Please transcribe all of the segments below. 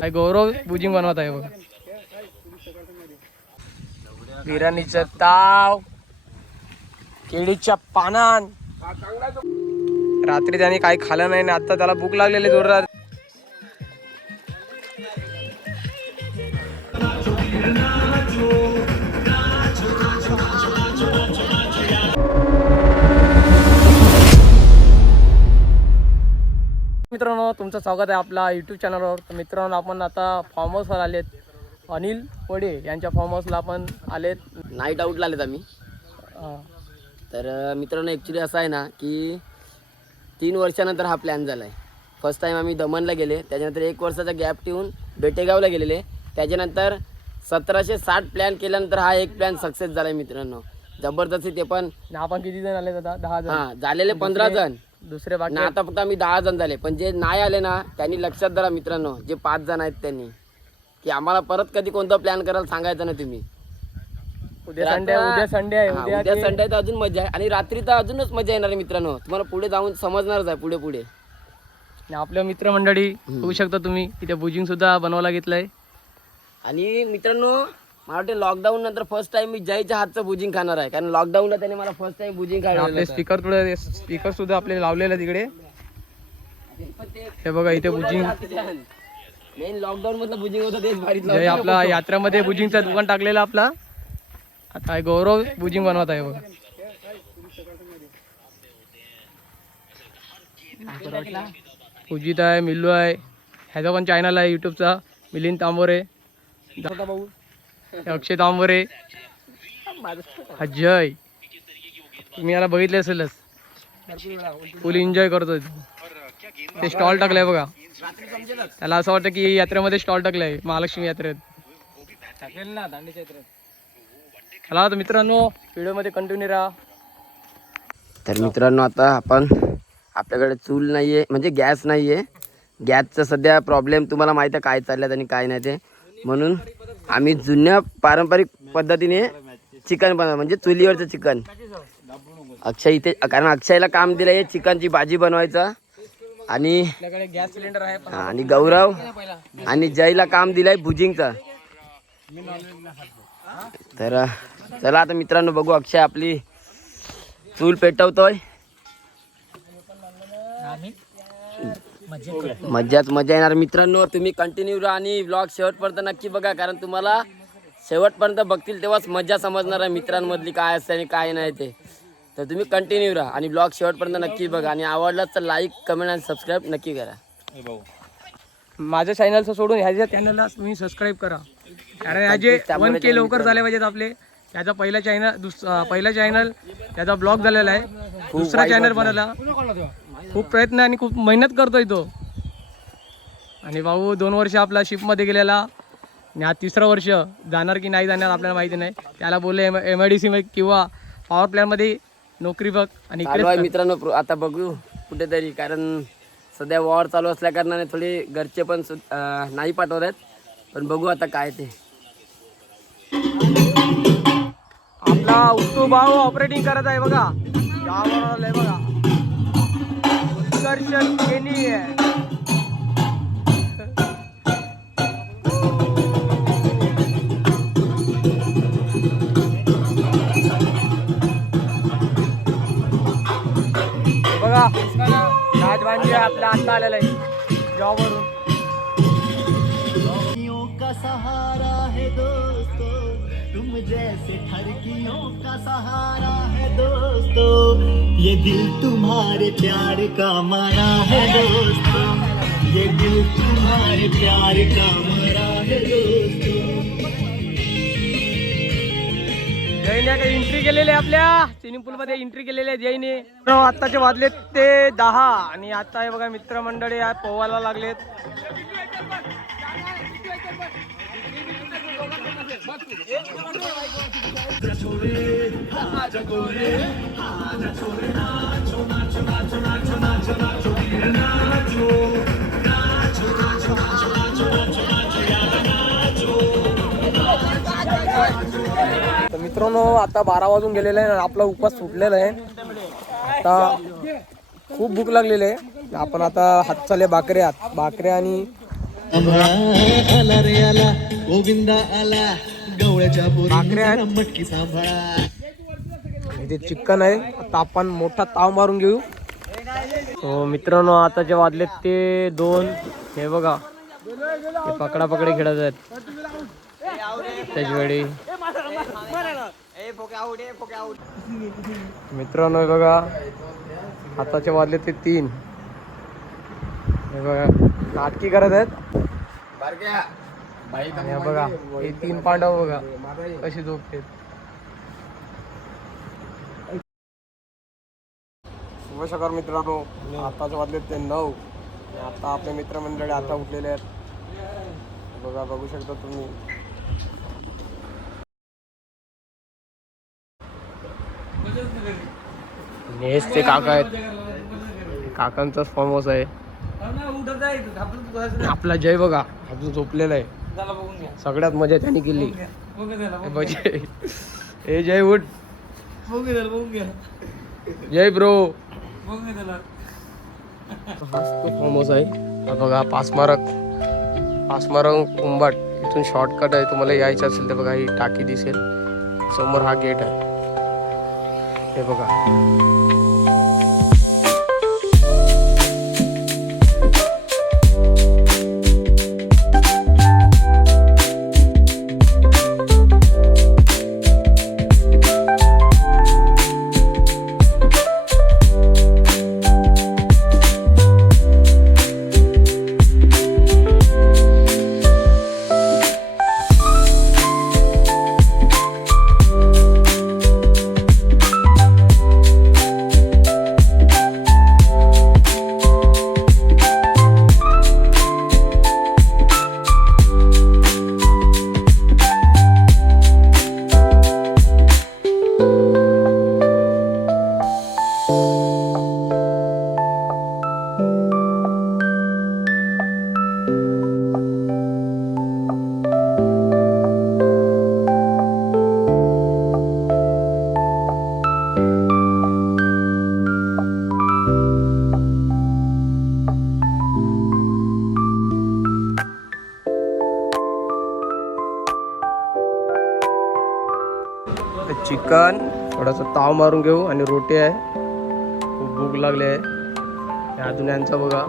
काय गौरव बुजिंग बनवत आहे बघा. बिर्याणीचं ताव, केळीच्या पानान. रात्री त्याने काही खाल्लं नाही, आता त्याला भूक लागलेली जोरदार. मित्रांनो, तुमचं स्वागत आहे आपला यूट्यूब चॅनलवर. तर मित्रांनो, आपण आता फार्म हाऊसवर आलेत. अनिल वडे यांच्या फार्म हाऊसला आपण आलेत. नाईट आऊटला आलेत आम्ही. तर मित्रांनो, ॲक्च्युली असं आहे ना की 3 वर्षानंतर हा प्लॅन झाला आहे. फर्स्ट टाईम आम्ही दमनला गेले, त्याच्यानंतर 1 वर्षाचा गॅप ठेवून बेटेगावला गेलेले, त्याच्यानंतर 1760 प्लॅन केल्यानंतर हा एक प्लॅन सक्सेस झाला आहे मित्रांनो. जबरदस्ती. ते पण आपण किती जण आले आता? 10 जण. हां, झालेले 15 जण दुसरे बाकी ना. आता फक्त आम्ही 10 जण झाले. पण जे नाही आले ना त्यांनी लक्षात धरा मित्रांनो, जे 5 जण आहेत त्यांनी, की आम्हाला परत कधी कोणता प्लॅन करायला सांगायचं ना तुम्ही. उद्या संडे आहे. उद्या संडे आहे तर अजून मजा आहे, आणि रात्री तर अजूनच मजा येणार आहे मित्रांनो. तुम्हाला पुढे जाऊन समजणारच आहे पुढे पुढे. आपल्या मित्रमंडळी होऊ शकता तुम्ही इथे बुजिंग सुद्धा बनवायला घेतलंय. आणि मित्रांनो, मला वाटतं लॉकडाऊन नंतर फर्स्ट टाइम मी जयच्या हातचं बुजिंग खाणार आहे, कारण लॉकडाऊनला त्याने मला फर्स्ट टाइम बुजिंग खायला. आपले स्पीकर सुद्धा आपले लावलेले तिकडे. हे बघा इथे बुजिंग, मेन लॉकडाऊन मधलं बुजिंग होतं तेच भारी. जय आपला यात्रेमध्ये बुजिंगचं दुकान टाकलेलं आपला. आता गौरव बुजिंग बनवत आहे बघा. पूजित आहे, मिल्लू आहे, ह्याचा पण चॅनल आहे यूट्यूबचा, मिलिंद तांबोरे, अक्षय तांबोरे, अजय. तुम्ही याला बघितले असेलच, फुल एन्जॉय करतोय. ते स्टॉल टाकलाय बघा. त्याला असं वाटतं की यात्रेमध्ये स्टॉल टाकलाय महालक्ष्मी यात्रेत. चला तर मित्रांनो, व्हिडिओमध्ये कंटिन्यू राहा. तर मित्रांनो, आता आपण आपल्याकडे चूल नाही आहे, म्हणजे गॅस नाही आहे. गॅसचं सध्या प्रॉब्लेम तुम्हाला माहिती आहे काय चालल्यात आणि काय नाही ते. म्हणून आम्ही जुन्या पारंपरिक पद्धतीने चिकन बनव, म्हणजे चुलीवरचं चिकन. अक्षय इथे, कारण अक्षयला काम दिलं आहे चिकनची भाजी बनवायचं, आणि गॅस सिलेंडर आहे. आणि गौरव आणि जयला काम दिलंय भुजिंगचं. तर चला आता मित्रांनो, बघू अक्षय आपली चूल पेटवतोय. मजाच मजा येणार मित्रांनो. तुम्ही कंटिन्यू राहा आणि व्लॉग शेवटपर्यंत नक्की बघा, कारण तुम्हाला शेवटपर्यंत बघतील तेव्हाच मजा समजणार आहे मित्रांमधली काय असते आणि काय नाही ते. तर तुम्ही कंटिन्यू राहा आणि ब्लॉग शेवटपर्यंत नक्की बघा, आणि आवडलाच तर लाईक, कमेंट आणि सबस्क्राईब नक्की करा. माझ्या चॅनलचं सोडून ह्याच्या चॅनलला तुम्ही सबस्क्राईब करा, कारण ह्याचे 1K लवकर झाले पाहिजेत आपले. त्याचा पहिला चॅनल त्याचा ब्लॉग झालेला आहे, दुसरा चॅनल बनायला खूप प्रयत्न आणि खूप मेहनत करतोय तो. आणि भाऊ 2 वर्ष आपला शिपमध्ये गेलेला, आणि हा 3रं वर्ष जाणार की नाही जाणार आपल्याला माहिती नाही. त्याला बोलले MIDC किंवा पॉवर प्लॅनमध्ये नोकरी बघ. आणि इकडे मित्रांनो आता बघू कुठेतरी, कारण सध्या वॉर चालू असल्या कारणाने थोडे घरचे पण नाही पाठवत आहेत. पण बघू आता काय ते. आपला उत्तू भाऊ ऑपरेटिंग करत आहे बघा. गावावर बघा, उत्कर्षण केली आहे. बघा राजभांजी आपला आता आलेला आहे जॉबवरून. का सहारा है दोस्तों, तुम जैसे ठरकियों का सहारा है दोस्तों, ये दिल तुम्हारे प्यार का मरा है दोस्तों, ये दिल तुम्हारे प्यार का मरा है दोस्तों. जयने काही एंट्री केलेली आहे, आपल्या स्विमिंग पूल मध्ये एंट्री केलेली आहे जयने. आत्ताचे वाजलेत ते 10, आणि आता हे बघा मित्रमंडळी पोहायला लागलेत. तर मित्रांनो, आता 12 वाजून गेलेले आहे, आपला उपवास सुटलेला आहे. आता खूप भूक लागलेली आहे. आपण आता हात चालले भाकऱ्या आणि आला रे आला गोविंदा आला गवळ्याच्या भाकऱ्या आहेत. पोरी मटकी सांभाळा. इथे चिकन आहे. आता आपण मोठा ताव मारून घेऊ. हो मित्रांनो, आताचे वाजलेत ते 2. हे बघा, हे पकडापकडी खेळत आहेत त्याचवेळी. मित्रांनो हे बघा, आताचे वाजले ते 3. हे बघा नाटकी करत आहेत. आणि हे बघा हे 3 पांडव बघा कशी झोपते. शुभ सकाळ मित्रांनो, आताचे वाजले ते 9. आता आपले मित्रमंडळी आता उठलेले आहेत. बघा, बघू शकता तुम्ही. नेस ते काका आहेत. काकांचाच फार्म हाऊस आहे. आपला जय बघा अजून झोपलेला आहे. सगळ्यात मजा त्याने केली. हे जय उठ. जय ब्रो. फार्म हाऊस आहे. हा बघा पासमारक कुंभाट. इथून शॉर्टकट आहे. तुम्हाला यायचं असेल तर बघा, ही टाकी दिसेल समोर. हा गेट आहे. हे बघा, चिकन थोडासा ताव मारून घेऊ आणि रोटी आहे. खूप भूक लागली आहे. अजून यांचा बघा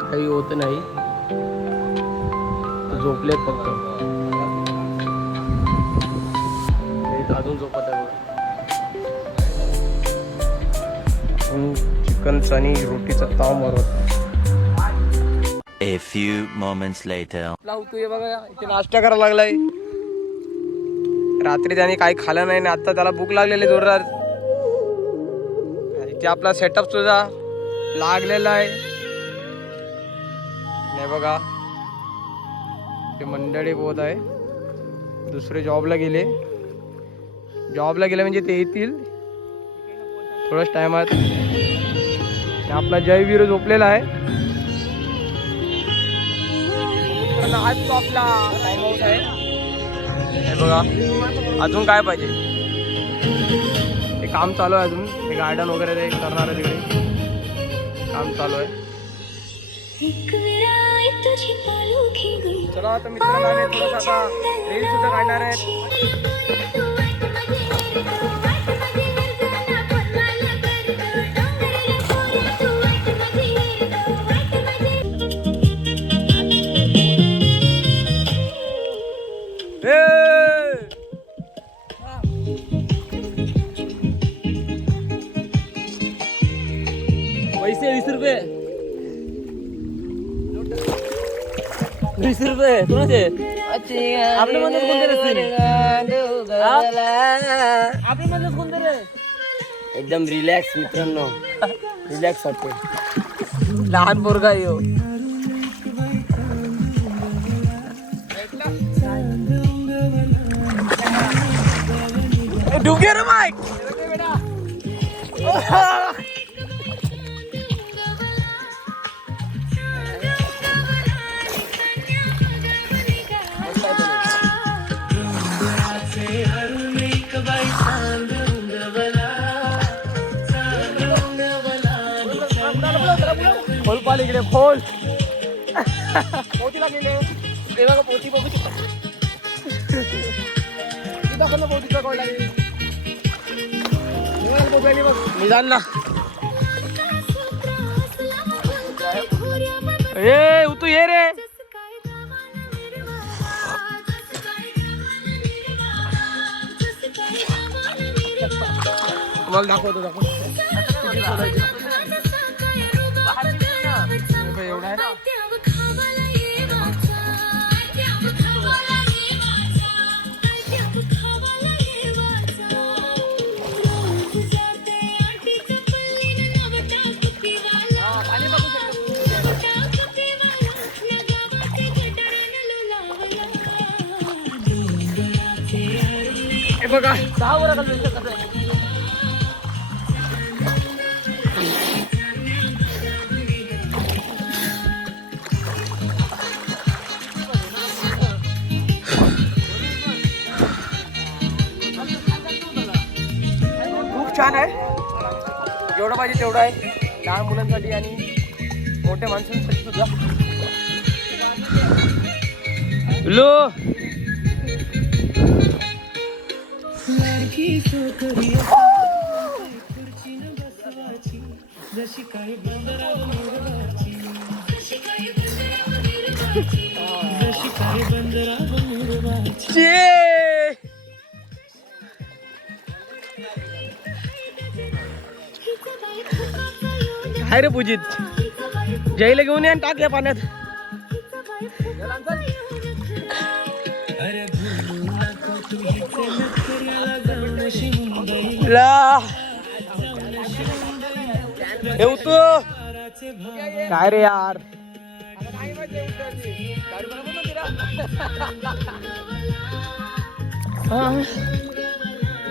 काही होत नाही, झोपलेत फक्त. अजून झोपत आहे बघा. चिकनचा आणि रोटीचा ताव मारत. A few moments later. लावतोय बघा, इथे नाश्ता करायला लागलाय. रात्री त्याने काही खाल्लं नाही. आता त्याला भूक लागलेली जोरदार. इथे आपला सेटअप सुद्धा लागलेला आहे. नाही बघा, ते मंडळी बहुत आहे. दुसरे जॉबला गेले म्हणजे ते येतील थोड्याच टायमात. आपला जयवीर झोपलेला आहे. आज तो आपला फार्म हाऊस आहे. हे बघा, अजून काय पाहिजे. ते काम चालू आहे अजून. ते गार्डन वगैरे ते करणार आहे. तिकडे काम चालू आहे. चला आता मित्रांनो, आम्ही थोडंसं आता रील सुद्धा काढणार आहेत. पैसे 20 रुपये. 20 रुपये कोणाचे? आपले म्हणतात कोणते रस्ते? आपले म्हणतात कोणते रे? एकदम रिलॅक्स मित्रांनो, रिलॅक्स वाटते. लहान पोरगा येऊ. डुगे रे माईक. खोल गोपाल इकडे खोल पोतीला गेले ते बघा पोती बघू शकता दाखव ना पोतीचा कोण लागली मी जाण ना ए तू ये रे तुम्हाला दाखवतो एवढा आहे ना बघा 10 वर खूप छान आहे जेवढं पाहिजे तेवढं आहे लहान मुलांसाठी आणि मोठ्या माणसांसाठी सुद्धा लो हाय रे पूजित जयला घेऊन या टाक या पाण्यात ठेवतो काय रे यार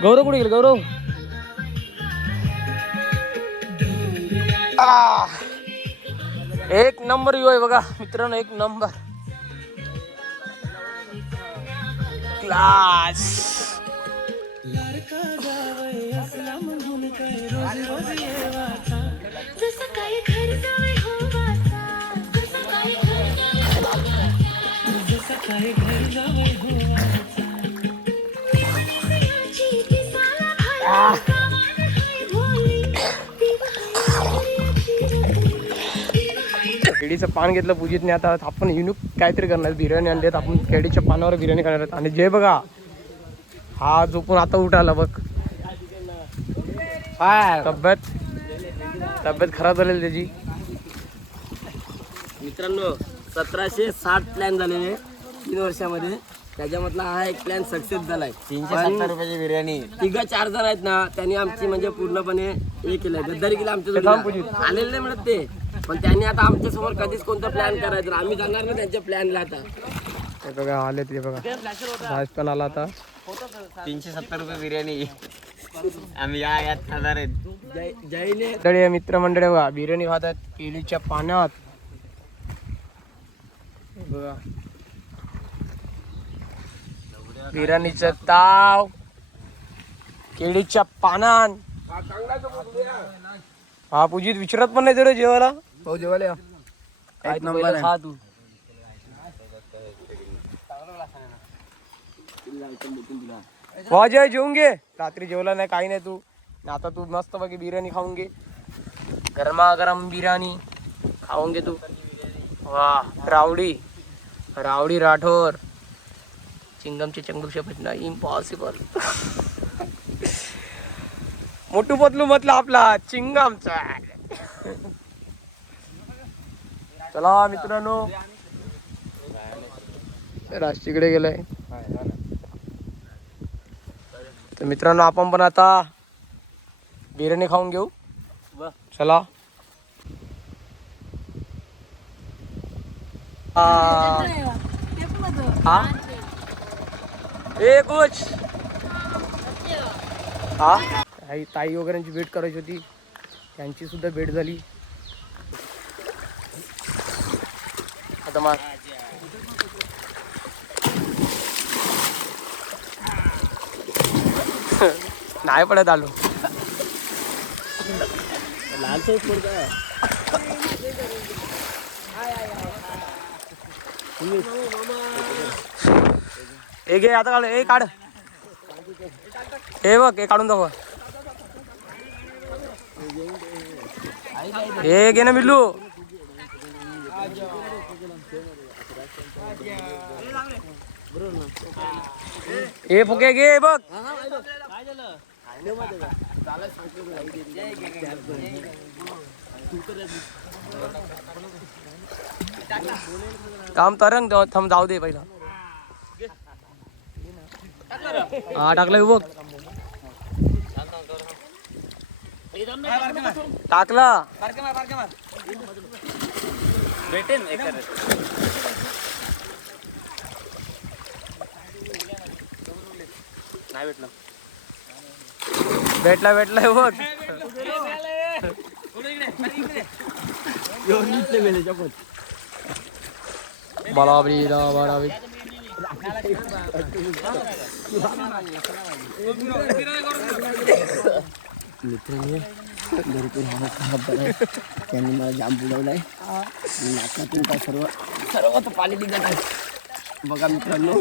गौरव कुठे गेल गौरव एक नंबर व्ह्यू आहे बघा मित्रांनो एक नंबर क्लास केळीचं पान घेतलं पूजितने आता आपण युनिक काहीतरी करणार बिर्याणी आणली आपण केळीच्या पानावर बिर्याणी करणार आहेत आणि जे बघा हा झोपून आता उठाला बघ तब्येत खराब झालेली त्याची मित्रांनो 1760 प्लॅन झालेले 3 वर्षामध्ये त्याच्यामधला हा एक प्लॅन सक्सेस झालाय 370 रुपयाची बिर्याणी 3-4 जण आहेत ना त्यांनी आमची म्हणजे पूर्णपणे हे केलंय गद्दारी केलं आमच्या आलेले नाही म्हणत ते पण त्यांनी आता आमच्या समोर कधीच कोणता प्लॅन करायचा आम्ही जाणार ना त्यांच्या प्लॅनला आता हे बघा आले ते बघा राज पण आला आता 370 रुपये बिर्याणी आम्ही यात खाणार आहेत जयने मित्रमंडळी बघा बिर्याणी खातात केळीच्या पाण्यात बघा बिर्याणीचं ताव केळीच्या पानान हा पूजित विचारत पण नाही जरा जेवायला हो जेवायला काय नंबर खा तू जय जेवून घे रात्री जेवला नाही काही नाही तू आता तू मस्त बाकी बिर्याणी खाऊन घे गरमागरम बिर्याणी खाऊन घे तू वा रावडी रावडी राठोर चिंगमचे चंगूरशे पटना इम्पॉसिबल मोठू पतलू म्हटलं आपला चिंगमचा चला मित्रांनो राज तिकडे गेलाय तर मित्रांनो आपण पण आता बिर्याणी खाऊन घेऊ चला हा ए कोच हा ताई वगैरेची भेट करायची होती त्यांची सुद्धा भेट झाली आता मार नाही पडत आलो लाल हे घे आता काढ, हे काढ, हे बघ, हे काढून दाखव. हे घे ना मिल्लू. हे फुके घे बघ. काम तरंग थांब जाऊ दे पहिला. हा टाकलं बघ, टाकला. भेटेल नाही भेटलं. भेटला भेटला बघ. बराबरी बराबरी. मित्रांनो भरपूर हवा खराब झालाय, त्यांनी मला जाम बुडवलाय. नाकातून काय सर्व पाणी निघत आहे बघा मित्रांनो.